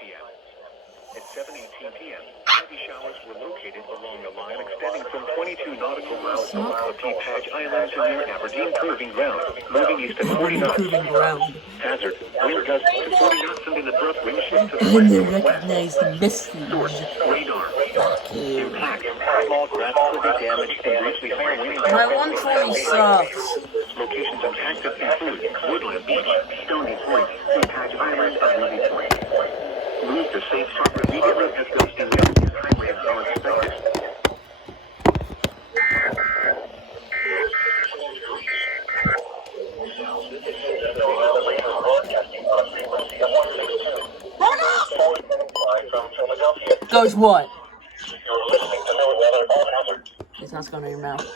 p.m. At 7:18 p.m., heavy showers were located along a line extending from 22 nautical miles north of Patch Islands and near Aberdeen Proving Ground, moving east at 40 knots. Hazard, wind gusts to 40 knots and an abrupt wind shift to the And they west. recognize the message. Source, radar. Impact, small craft could be damaged and briefly higher winds. My 120 sucks. Locations of active include Woodland Beach, Stony Point, Patch Island, and Ruby Point. Move to safe harbor immediately as ghost and highways are expected. Goes what? It's not going to your mouth.